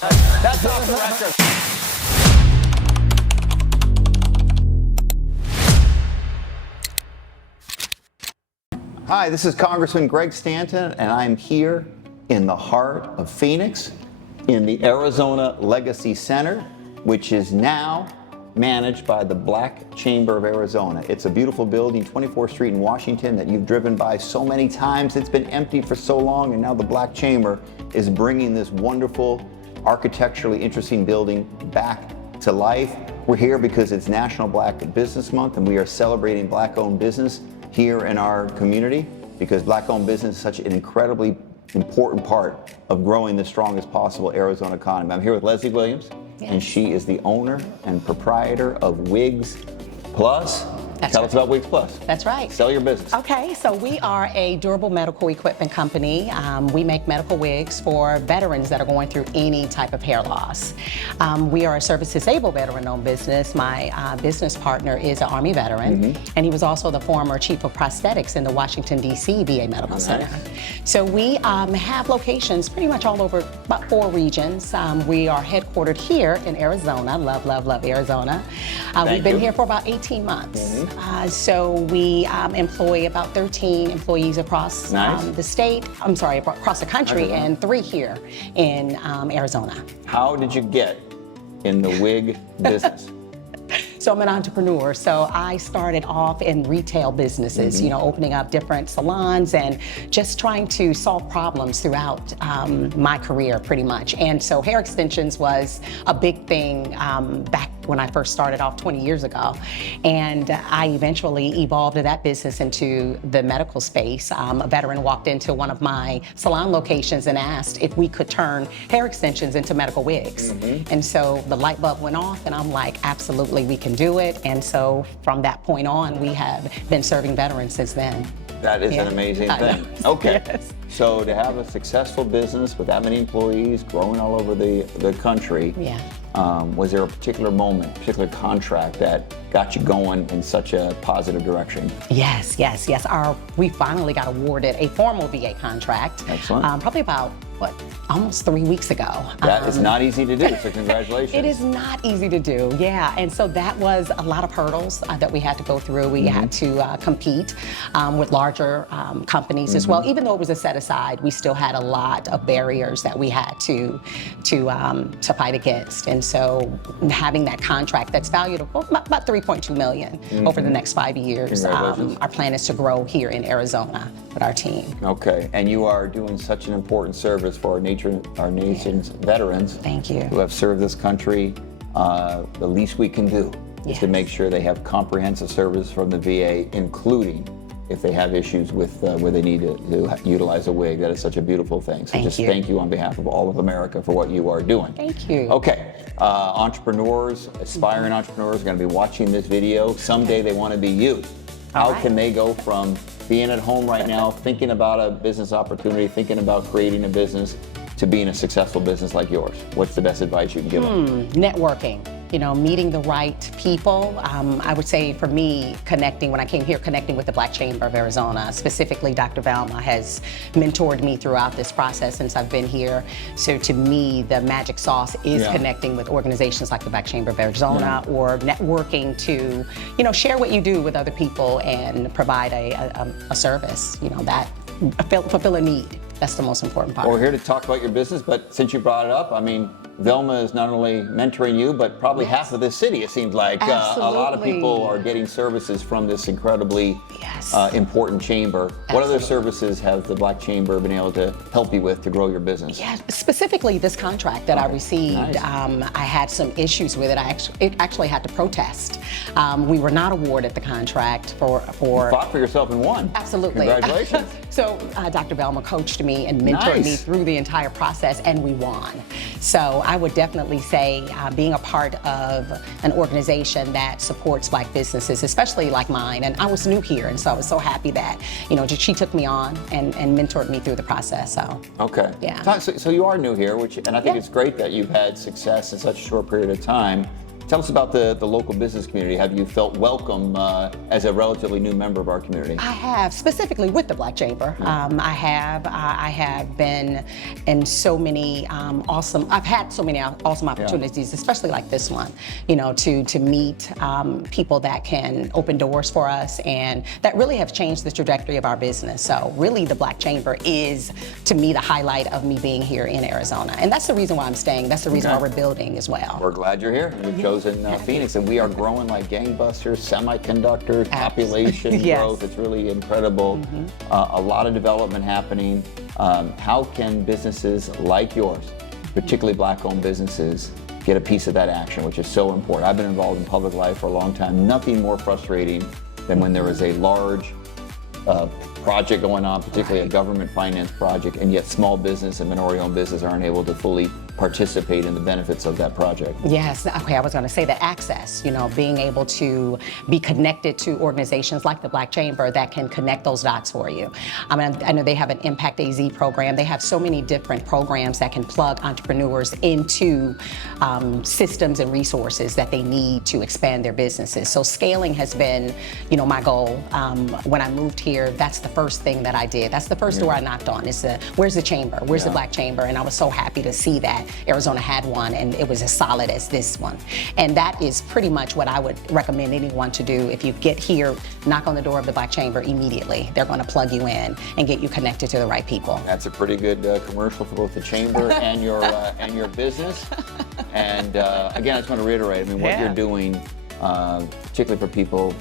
That's off the record. Hi, this is Congressman Greg Stanton, and I'm here in the heart of Phoenix in the Arizona Legacy Center, which is now managed by the Black Chamber of Arizona. It's a beautiful building, 24th Street in Washington, that you've driven by so many times. It's been empty for so long, and now the Black Chamber is bringing this wonderful, architecturally interesting building back to life. We're here because it's National Black Business Month, and we are celebrating Black-owned business here in our community, because Black-owned business is such an incredibly important part of growing the strongest possible Arizona economy. I'm here with Leslie Williams, and she is the owner and proprietor of Wigs Plus. Tell us about Wigs Plus. That's right. Sell your business. Okay, so we are a durable medical equipment company. We make medical wigs for veterans that are going through any type of hair loss. We are a service-disabled veteran-owned business. My business partner is an Army veteran, and he was also the former chief of prosthetics in the Washington, D.C. VA Medical Center. So we have locations pretty much all over about 4 regions. We are headquartered here in Arizona. Love, love, love Arizona. We've been here for about 18 months. So we employ about 13 employees across the state, across the country, and 3 here in Arizona. How did you get in the wig business? So I'm an entrepreneur. So I started off in retail businesses, you know, opening up different salons and just trying to solve problems throughout my career pretty much. And so hair extensions was a big thing back when I first started off 20 years ago. And I eventually evolved that business into the medical space. A veteran walked into one of my salon locations and asked if we could turn hair extensions into medical wigs. And so the light bulb went off, and I'm like, absolutely, we can do it. And so from that point on, we have been serving veterans since then. That is an amazing thing. Okay. Yes. So to have a successful business with that many employees growing all over the country, was there a particular moment, particular contract that got you going in such a positive direction? Yes. We finally got awarded a formal VA contract. Excellent. Probably about, almost 3 weeks ago. That is not easy to do, so congratulations. It is not easy to do, yeah. And so that was a lot of hurdles that we had to go through. We had to compete with larger companies as well. Even though it was a set aside, we still had a lot of barriers that we had to fight against. And so having that contract that's valued about $3.2 million over the next 5 years. Our plan is to grow here in Arizona with our team. Okay, and you are doing such an important service for our nation's veterans. Thank you. Who have served this country. The least we can do is to make sure they have comprehensive service from the VA, including if they have issues with where they need to utilize a wig. That is such a beautiful thing. So thank you on behalf of all of America for what you are doing. Thank you. Okay, entrepreneurs, aspiring entrepreneurs are going to be watching this video. Someday they want to be you. How can they go from being at home right now, thinking about a business opportunity, thinking about creating a business, to being a successful business like yours? What's the best advice you can give them? Networking. You know, meeting the right people. I would say for me, when I came here, connecting with the Black Chamber of Arizona, specifically Dr. Velma has mentored me throughout this process since I've been here. So to me, the magic sauce is connecting with organizations like the Black Chamber of Arizona, or networking to, you know, share what you do with other people and provide a service, you know, that fulfill a need. That's the most important part. Well, we're here to talk about your business, but since you brought it up, I mean, Velma is not only mentoring you, but probably half of this city, it seems like. A lot of people are getting services from this incredibly important chamber. What other services has the Black Chamber been able to help you with to grow your business? Yeah, specifically this contract that I received, I had some issues with it. It actually had to protest. We were not awarded the contract for... You fought for yourself and won. Absolutely. Congratulations. So Dr. Velma coached me and mentored me through the entire process, and we won. So I would definitely say being a part of an organization that supports Black businesses, especially like mine, and I was new here, and so I was so happy that, you know, she took me on and mentored me through the process. So okay, so you are new here, and I think it's great that you've had success in such a short period of time. Tell us about the local business community. Have you felt welcome as a relatively new member of our community? I have, specifically with the Black Chamber. I have been in so many I've had so many awesome opportunities, especially like this one, you know, to meet people that can open doors for us and that really have changed the trajectory of our business. So really the Black Chamber is, to me, the highlight of me being here in Arizona. And that's the reason why I'm staying. That's the reason why we're building as well. We're glad you're here. You've chosen Phoenix, and we are growing like gangbusters. Semiconductor population growth. It's really incredible. A lot of development happening. How can businesses like yours, particularly Black-owned businesses, get a piece of that action, which is so important? I've been involved in public life for a long time. Nothing more frustrating than when there is a large project going on, particularly a government finance project, and yet small business and minority-owned business aren't able to fully participate in the benefits of that project. Yes, okay, I was going to say that access, you know, being able to be connected to organizations like the Black Chamber that can connect those dots for you. I mean, I know they have an Impact AZ program. They have so many different programs that can plug entrepreneurs into systems and resources that they need to expand their businesses. So scaling has been, you know, my goal. When I moved here, that's the first thing that I did. That's the first door I knocked on. Is where's the chamber? Where's the Black Chamber? And I was so happy to see that Arizona had one, and it was as solid as this one. And that is pretty much what I would recommend anyone to do. If you get here, knock on the door of the Black Chamber immediately. They're going to plug you in and get you connected to the right people. That's a pretty good commercial for both the chamber and your business. And again, I just want to reiterate, I mean, what you're doing, particularly for people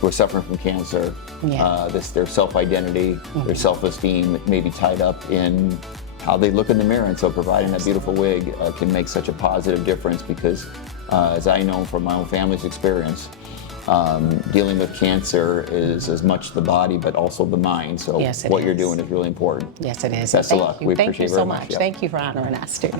who are suffering from cancer, their self-identity, their self-esteem may be tied up in how they look in the mirror, and so providing that beautiful wig can make such a positive difference because, as I know from my own family's experience, dealing with cancer is as much the body but also the mind. So what you're doing is really important. Yes, it is. Best of luck. We Thank appreciate you it very so much. Yep. Thank you for honoring us too.